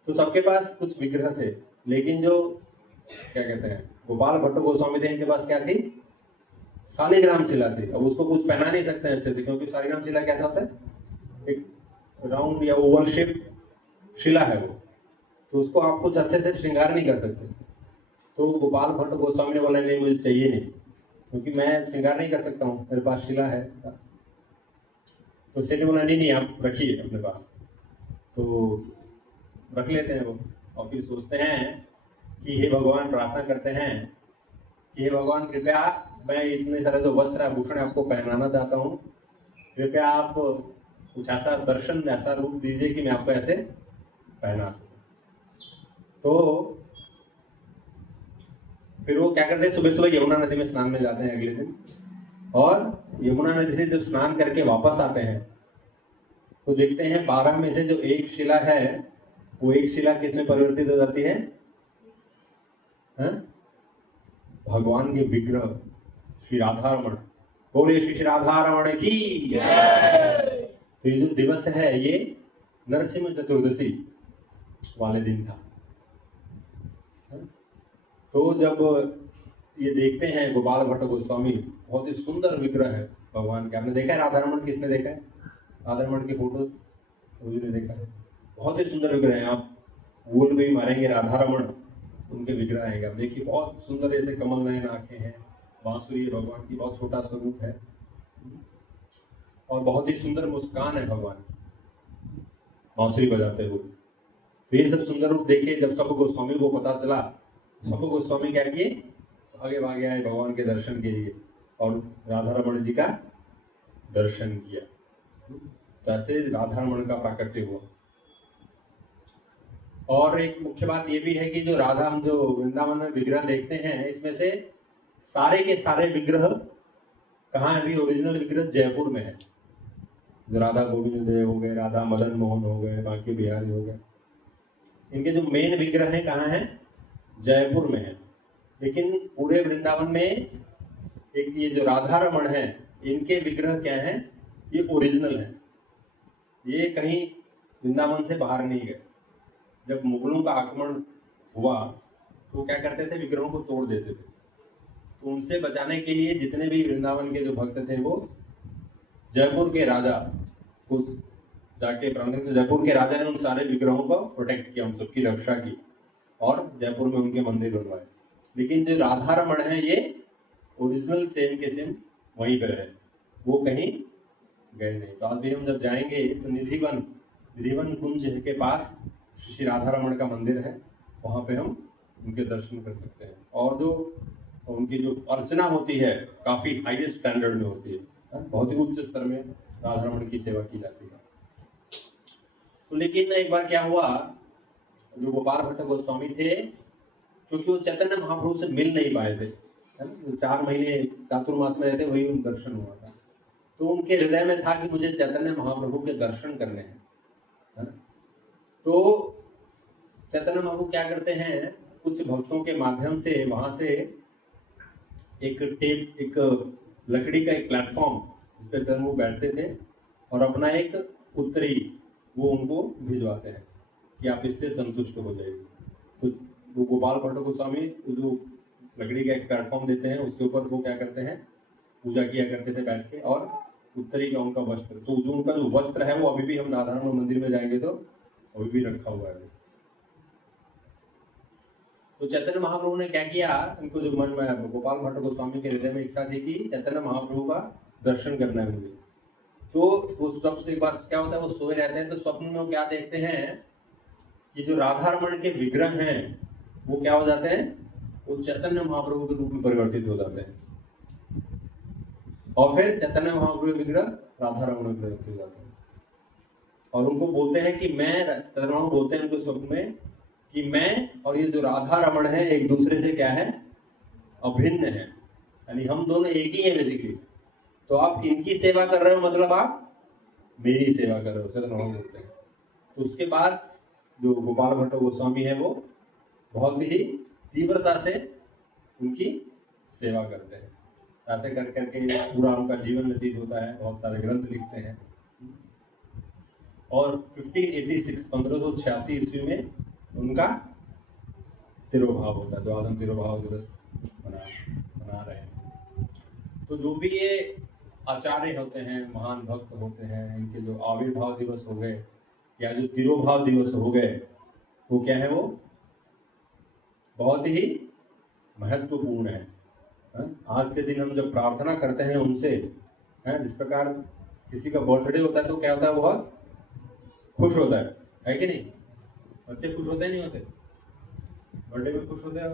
तो सबके पास कुछ विग्रह थे, लेकिन जो क्या कहते हैं गोपाल भट्ट गोस्वामी थे, इनके पास क्या थी? शालिग्राम शिला थी। अब उसको कुछ पहना नहीं सकते हैं अच्छे से, क्योंकि शालिग्राम शिला कैसा होता है? एक राउंड या ओवल शेप शिला है वो, तो उसको आप कुछ अच्छे से श्रृंगार नहीं कर सकते। तो गोपाल भट्ट गोस्वामी ने बोला नहीं, मुझे चाहिए नहीं, क्योंकि मैं श्रृंगार नहीं कर सकता हूँ, मेरे पास शिला है। तो सेठ ने बोला नहीं, आप रखिए अपने पास। तो रख लेते हैं वो, और फिर सोचते हैं कि हे भगवान, प्रार्थना करते हैं कि हे भगवान कृपया, मैं इतने सारे जो वस्त्र आभूषण आपको पहनाना चाहता हूँ, कृपया आप कुछ ऐसा दर्शन, ऐसा रूप दीजिए कि मैं आपको ऐसे पहना सकूं। तो फिर वो क्या करते हैं, सुबह सुबह यमुना नदी में स्नान में जाते हैं अगले दिन, और यमुना नदी से जब स्नान करके वापस आते हैं तो देखते हैं 12 में से जो एक शिला है, वो एक शिला किस में परिवर्तित हो जाती है? भगवान के विग्रह श्री राधारमण। बोले श्री राधारमण की। तो ये जो दिवस है, ये नरसिंह चतुर्दशी वाले दिन था। तो जब ये देखते हैं गोपाल भट्ट गोस्वामी, बहुत ही सुंदर विग्रह है भगवान के। आपने देखा है राधा रमण? किसने देखा है राधा रमण की फोटोज? कोई ने देखा है? बहुत ही सुंदर विग्रह है। आप गूगल में भी मारेंगे राधा रमण, उनके विग्रह आएंगे। आप देखिए बहुत सुंदर ऐसे कमल नयन आंखें हैं, बांसुरी भगवान की, बहुत छोटा स्वरूप है और बहुत ही सुंदर मुस्कान है भगवान की बांसुरी बजाते हुए। तो ये सब सुंदर रूप देखे जब सब गोस्वामी को पता चला, सब गोस्वामी क्या किए, आगे भागे आए भगवान के दर्शन के लिए और राधा रमण जी का दर्शन किया। तो ऐसे राधा रमण का प्राकट्य हुआ। और एक मुख्य बात ये भी है कि जो राधा, हम जो वृंदावन में विग्रह देखते हैं, इसमें से सारे के सारे विग्रह कहाँ है? अभी ओरिजिनल विग्रह जयपुर में है। जो राधा गोविंद देव हो गए, राधा मदन मोहन हो गए, बांके बिहारी हो गए, इनके जो मेन विग्रह हैं कहाँ हैं? जयपुर में है। लेकिन पूरे वृंदावन में एक ये जो राधा रमण है, इनके विग्रह क्या हैं? ये ओरिजिनल है। ये कहीं वृंदावन से बाहर नहीं गए। जब मुगलों का आक्रमण हुआ तो क्या करते थे? विग्रहों को तोड़ देते थे। तो उनसे बचाने के लिए जितने भी वृंदावन के जो भक्त थे वो जयपुर के राजा को जाके प्रारंभिक, तो जयपुर के राजा ने उन सारे विग्रहों को प्रोटेक्ट किया, उन सबकी रक्षा की और जयपुर में उनके मंदिर बनवाए। लेकिन जो राधा रमण है ये ओरिजिनल सेम के सेम वहीं पर है, वो कहीं गए नहीं। तो आज भी हम जब जाएंगे तो निधिवन कुंज के पास श्री राधा रमण का मंदिर है, वहाँ पे हम उनके दर्शन कर सकते हैं। और जो उनकी जो अर्चना होती है काफ़ी हाईएस्ट स्टैंडर्ड में होती है, बहुत ही उच्च स्तर में राधा रमण की सेवा की जाती है। तो लेकिन एक बार क्या हुआ, जो गोपाल भट्ट गोस्वामी थे, क्योंकि वो चैतन्य महाप्रभु से मिल नहीं पाए थे, है ना, 4 महीने चातुर्मास में रहते, वही उनका दर्शन हुआ था। तो उनके हृदय में था कि मुझे चैतन्य महाप्रभु के दर्शन करने हैं, है ना। तो चैतन्य महाप्रभु क्या करते हैं, कुछ भक्तों के माध्यम से वहां से एक लकड़ी का एक प्लेटफॉर्म, जिस पे चरण वो बैठते थे और अपना एक उत्तरी वो उनको भिजवाते हैं कि आप इससे संतुष्ट हो जाइए। तो वो गोपाल भट्ट गोस्वामी जो लकड़ी का एक प्लेटफॉर्म देते हैं, उसके ऊपर वो क्या करते हैं, पूजा किया करते थे बैठ के। और उत्तरी का उनका वस्त्र, तो जो उनका जो वस्त्र है वो अभी भी, हम राधा रमण मंदिर में जाएंगे तो अभी भी रखा हुआ है। तो चैतन्य महाप्रभु ने क्या किया, उनको जो मन में, गोपाल भट्ट गोस्वामी के हृदय में इच्छा थी कि चैतन्य महाप्रभु का दर्शन करना है मुझे। तो वो सबसे एक बार क्या होता है, वो सोए रहते हैं, तो स्वप्न में वो क्या देखते हैं कि जो राधा रमण के विग्रह हैं वो क्या हो जाते हैं, वो चैतन्य महाप्रभु के रूप में परिवर्तित हो जाते हैं। और फिर चैतन्य महाप्रभु के विग्रह राधा रमण में परिवर्तित हो जाते हैं और उनको बोलते हैं कि मैं, बोलते हैं उनको स्वप्न में कि मैं और ये जो राधा रमण है एक दूसरे से क्या है, अभिन्न है, यानी हम दोनों एक ही है बेसिकली। तो आप इनकी सेवा कर रहे हो, मतलब आप मेरी सेवा कर रहे हो, चलो हम बोलते हैं। तो उसके बाद जो गोपाल भट्ट गोस्वामी है वो बहुत ही तीव्रता से उनकी सेवा करते हैं। ऐसे कर करके पूरा उनका जीवन व्यतीत होता है, बहुत सारे ग्रंथ लिखते हैं। और 1586 ईस्वी में उनका तिरोभाव होता है, जो आज हम तिरोभाव दिवस मना रहे हैं। तो जो भी ये आचार्य होते हैं, महान भक्त होते हैं, इनके जो आविर्भाव दिवस हो गए या जो तिरोभाव दिवस हो गए, वो क्या है, वो बहुत ही महत्वपूर्ण है। आज के दिन हम जब प्रार्थना करते हैं उनसे, जिस प्रकार किसी का बर्थडे होता है तो क्या होता है, बहुत खुश होता है कि नहीं? बच्चे खुश होते नहीं होते? बर्थडे में खुश होते हैं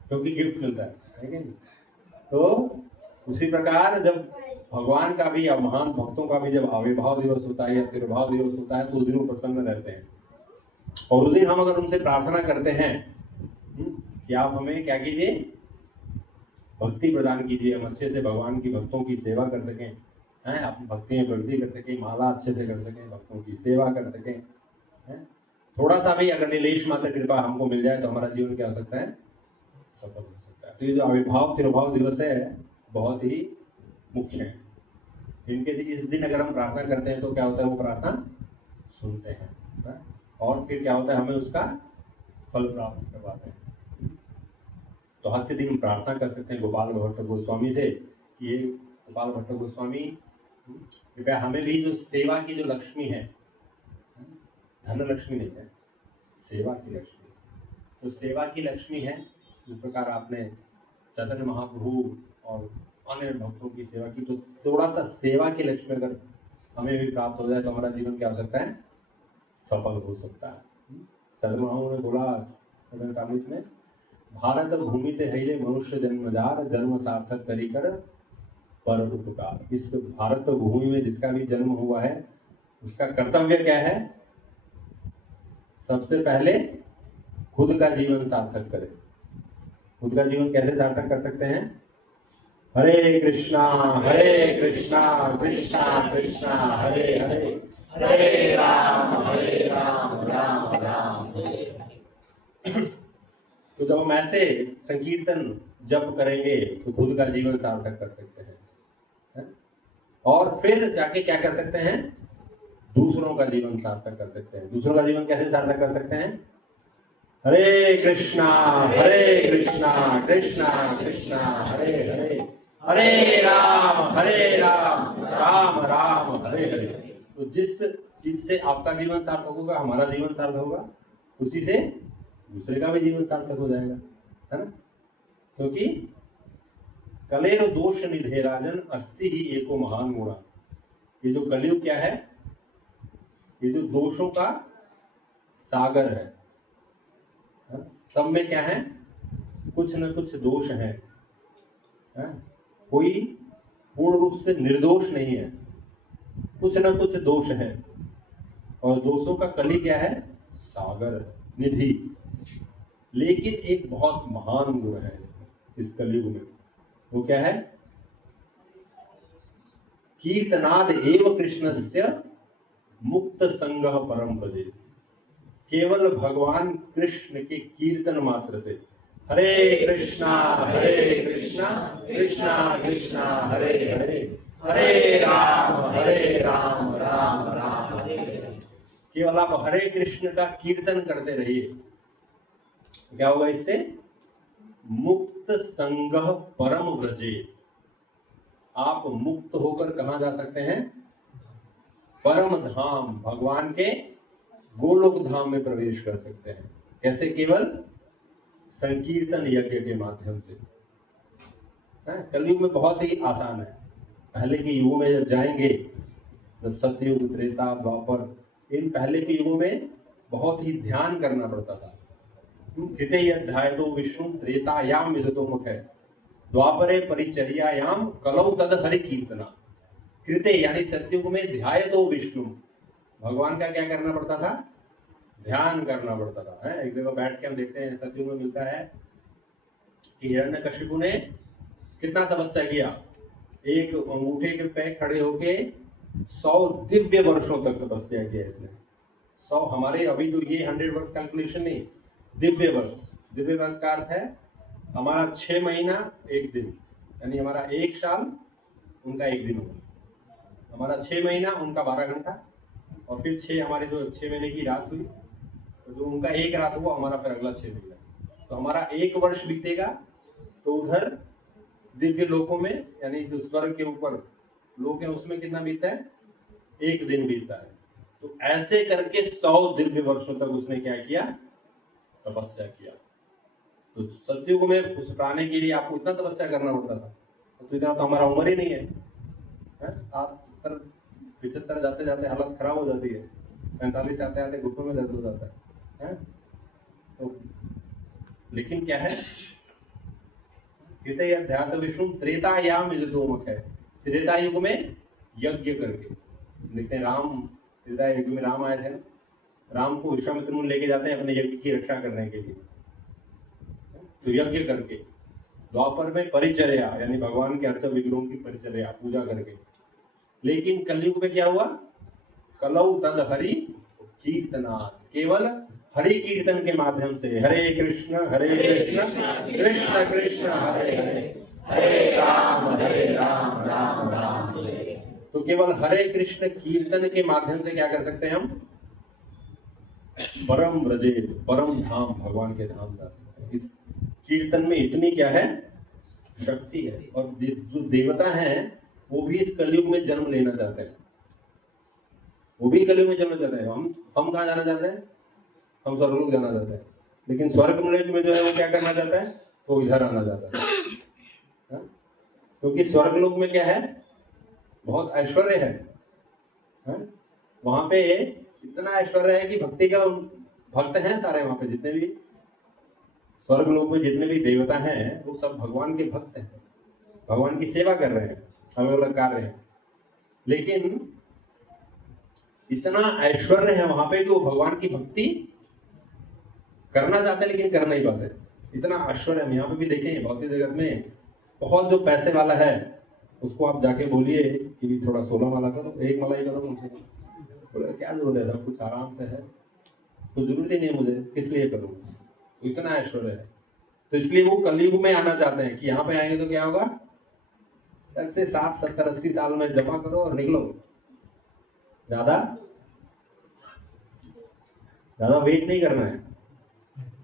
क्योंकि गिफ्ट मिलता है कि नहीं? तो उसी प्रकार जब भगवान का भी या महान भक्तों का भी जब आविर्भाव दिवस होता है या तिरुभाव दिवस होता है, तो उस दिन वो प्रसन्न रहते हैं। और उस दिन हम अगर उनसे प्रार्थना करते हैं कि आप हमें क्या कीजिए, भक्ति प्रदान कीजिए, हम अच्छे से भगवान की भक्तों की सेवा कर सकें, अपनी भक्ति में प्रगति कर सकें, माला अच्छे से कर सकें, भक्तों की सेवा कर सकें, थोड़ा सा भी अगर निलेश मात्र कृपा हमको मिल जाए तो हमारा जीवन क्या हो सकता है, सफल हो सकता है। तो ये जो आविर्भाव तिरुभाव दिवस है बहुत ही मुख्य है। इनके इस दिन अगर हम प्रार्थना करते हैं तो क्या होता है, वो प्रार्थना सुनते हैं और फिर क्या होता है, हमें उसका फल प्राप्त करवाते हैं। तो आज के दिन हम प्रार्थना कर सकते हैं गोपाल भट्ट गोस्वामी से कि ये गोपाल भट्ट गोस्वामी कृपया हमें भी जो सेवा की जो लक्ष्मी है, धन लक्ष्मी नहीं है, सेवा की लक्ष्मी, तो सेवा की लक्ष्मी है जिस प्रकार आपने चैतन्य महाप्रभु और अन्य भक्तों की सेवा की, तो थोड़ा सा सेवा की लक्ष्मी अगर हमें भी प्राप्त हो जाए तो हमारा जीवन क्या हो सकता है, सफल हो सकता है। चैतन्य महाप्रभु ने बोला चैतन्य में, भारत भूमि ते हिले मनुष्य जन्मजार, जन्म सार्थक करी कर पर उपकार। इस भारत भूमि में जिसका भी जन्म हुआ है उसका कर्तव्य क्या है, सबसे पहले खुद का जीवन सार्थक करे। खुद का जीवन कैसे सार्थक कर सकते हैं, हरे कृष्णा कृष्णा कृष्णा हरे हरे, हरे राम राम राम हरे। तो जब हम ऐसे संकीर्तन जप करेंगे तो खुद का जीवन सार्थक कर सकते हैं, और फिर जाके क्या कर सकते हैं, दूसरों का जीवन सार्थक कर सकते हैं। दूसरों का जीवन कैसे सार्थक कर सकते हैं, हरे कृष्णा कृष्णा कृष्णा हरे हरे, हरे राम राम राम हरे हरे। तो जिस चीज से आपका जीवन सार्थक होगा, हमारा जीवन सार्थक होगा, उसी से दूसरे का भी जीवन सार्थक हो जाएगा, है ना। क्योंकि कलेर दोष निधे राजन अस्ति ही एको महान गुणा। ये जो कलयुग क्या है, ये जो दोषों का सागर है, सब में क्या है, कुछ न कुछ दोष है, कोई पूर्ण रूप से निर्दोष नहीं है, कुछ न कुछ दोष है, और दोषों का कली क्या है, सागर निधि। लेकिन एक बहुत महान गुण है इस कलयुग में, वो क्या है, कीर्तनाद एव कृष्णस्य मुक्त संगः परम भजे। केवल भगवान कृष्ण के कीर्तन मात्र से, हरे कृष्णा कृष्णा कृष्णा हरे हरे, हरे राम राम हरे। केवल आप हरे कृष्ण का कीर्तन करते रहिए, क्या होगा इससे, मुक्त संगः परम व्रजे। आप मुक्त होकर कहां जा सकते हैं, परम धाम, भगवान के गोलोक धाम में प्रवेश कर सकते हैं। कैसे, केवल संकीर्तन यज्ञ के माध्यम से। कलयुग में बहुत ही आसान है। पहले के युगों में जब जाएंगे, जब सत्ययुग त्रेता द्वापर, इन पहले के युगों में बहुत ही ध्यान करना पड़ता था। ध्यायतो विष्णु त्रेतायाम विदतो मुख है, द्वापरे परिचर्यायाम कलौ तद हरि कीर्तना। कृते यानी सतयुग में ध्यायतो विष्णु, भगवान का क्या करना पड़ता था, ध्यान करना पड़ता था, है। एक जगह बैठ के हम देखते हैं सतयुग में मिलता है कि हिरण्यकशिपु ने कितना तपस्या किया, एक अंगूठे के पे खड़े होके 100 दिव्य वर्षों तक तपस्या किया इसने। 100 हमारे अभी जो ये 100 वर्ष कैलकुलेशन नहीं, दिव्य वर्ष। दिव्य वर्ष का अर्थ है हमारा 6 महीना 1 दिन, यानी हमारा 1 साल उनका 1 दिन होगा, हमारा 6 महीना उनका 12 घंटा, और फिर 6 हमारे जो 6 महीने की रात हुई, तो जो उनका 1 रात हुआ, हमारा फिर अगला 6 महीना, तो हमारा 1 वर्ष बीतेगा। तो उधर दिव्य लोकों में, यानी जो स्वर्ग के ऊपर लोक है, उसमें कितना बीतता है, 1 दिन बीतता है। तो ऐसे करके 100 दिव्य वर्षों तक उसने क्या किया, तपस्या किया। तो सतयुग में उस पाने के लिए आपको इतना तपस्या करना पड़ता था, तो इतना तो हमारा उम्र ही नहीं है, 60, 70, 75 जाते जाते हालत खराब हो जाती है, 45 आते आते घुटनों में दर्द हो जाता है। तो लेकिन क्या है, ध्यान विष्णु त्रेतायाम विदतोमुख है, त्रेता युग में यज्ञ करके। देखते हैं राम, त्रेता युग में राम आए थे ना, राम को विश्वामित्र मुनि लेके जाते हैं अपने यज्ञ की रक्षा करने के लिए, तो यज्ञ करके। द्वापर में परिचर्या, यानी भगवान के अर्च विग्रहों की परिचर्या, पूजा करके। लेकिन कलयुग में क्या हुआ, कलौ तद हरि कीर्तना, केवल हरि कीर्तन के माध्यम से, हरे कृष्ण कृष्ण कृष्ण हरे हरे, हरे राम राम राम हरे। तो केवल हरे कृष्ण कीर्तन के माध्यम से क्या कर सकते हैं हम, परम ब्रजे, परम धाम, भगवान के धाम जा सकते हैं। इस कीर्तन में इतनी क्या है, शक्ति है। और जो देवता हैं वो भी इस कलयुग में जन्म लेना चाहते हैं, वो भी कलयुग में जन्म चाहते हैं। हम कहाँ जाना चाहते हैं, हम स्वर्गलोक जाना चाहते हैं, लेकिन स्वर्ग में जो है वो क्या करना चाहता है, वो इधर आना चाहता है। क्योंकि स्वर्गलोक में क्या है, बहुत ऐश्वर्य है, वहां पे इतना ऐश्वर्य है कि भक्ति का भक्त हैं सारे, वहां पे जितने भी स्वर्गलोक में जितने भी देवता हैं वो सब भगवान के भक्त हैं, भगवान की सेवा कर रहे हैं, अलग अलग कार्य हैं। लेकिन इतना ऐश्वर्य है वहां पे कि वो भगवान की भक्ति करना चाहते हैं लेकिन कर नहीं पाते। इतना ऐश्वर्य हम यहाँ पे भी देखें, भौतिक जगत में बहुत जो पैसे वाला है उसको आप जाके बोलिए कि भी थोड़ा 16 माला करो, 1 माला ही करो मुझसे, बोले क्या जरूरत है, सब कुछ आराम से है, तो जरूरत ही नहीं मुझे, किस लिए करूँ, इतना ऐश्वर्य है। तो इसलिए वो कलयुग में आना चाहते हैं कि यहाँ पे आएंगे तो क्या होगा, से 60, 70, 80 साल में जमा करो और निकलो, ज्यादा वेट नहीं करना है,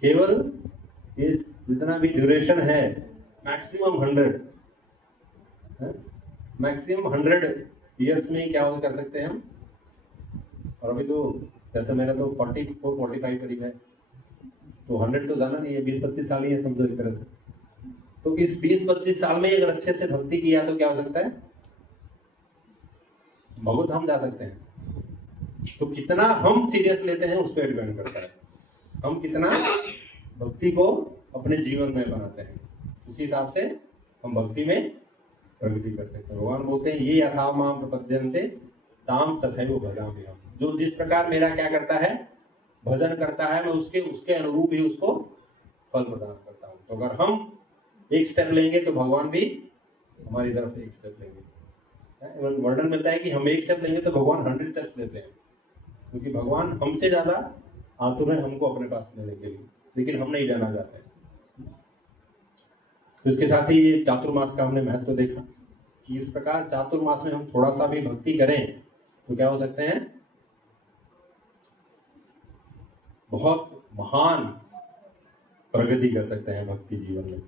केवल इस जितना भी ड्यूरेशन है मैक्सिमम 100 ईयर्स में क्या कर सकते हैं हम। और अभी तो जैसे मेरा तो 44-45 करीब है, तो 100 तो जाना नहीं है, 20-25 साल ही है समझो एक तरह से। तो इस 20-25 साल में अगर अच्छे से भक्ति किया तो क्या हो सकता है, भगवत धाम जा सकते हैं। तो कितना हम सीरियस लेते हैं उस पर डिपेंड करता है, हम कितना भक्ति को अपने जीवन में बनाते हैं, उसी हिसाब से हम भक्ति में प्रगति कर सकते हैं। भगवान बोलते हैं ये यथा माम प्रपद्यन्ते ताम तथैव भजामि हम, जो जिस प्रकार मेरा क्या करता है, भजन करता है, मैं उसके अनुरूप ही उसको फल प्रदान करता हूँ। तो अगर हम एक स्टेप लेंगे तो भगवान भी हमारी तरफ एक स्टेप लेंगे। वर्णन मिलता है कि हम एक स्टेप लेंगे तो भगवान 100 स्टेप्स लेते हैं, क्योंकि भगवान हमसे ज्यादा आतुर है हमको अपने पास लेने के लिए, लेकिन हम नहीं जाना चाहते। तो इसके साथ ही ये चातुर्मास का हमने महत्व देखा कि इस प्रकार चातुर्मास में हम थोड़ा सा भी भक्ति करें तो क्या हो सकते हैं, बहुत महान प्रगति कर सकते हैं भक्ति जीवन में।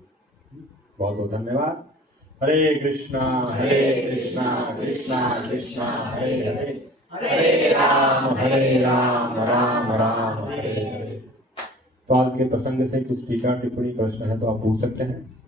बहुत बहुत धन्यवाद। हरे कृष्णा कृष्णा कृष्णा हरे हरे, हरे राम राम राम हरे हरे। तो आज के प्रसंग से कुछ टीका टिप्पणी प्रश्न है तो आप पूछ सकते हैं।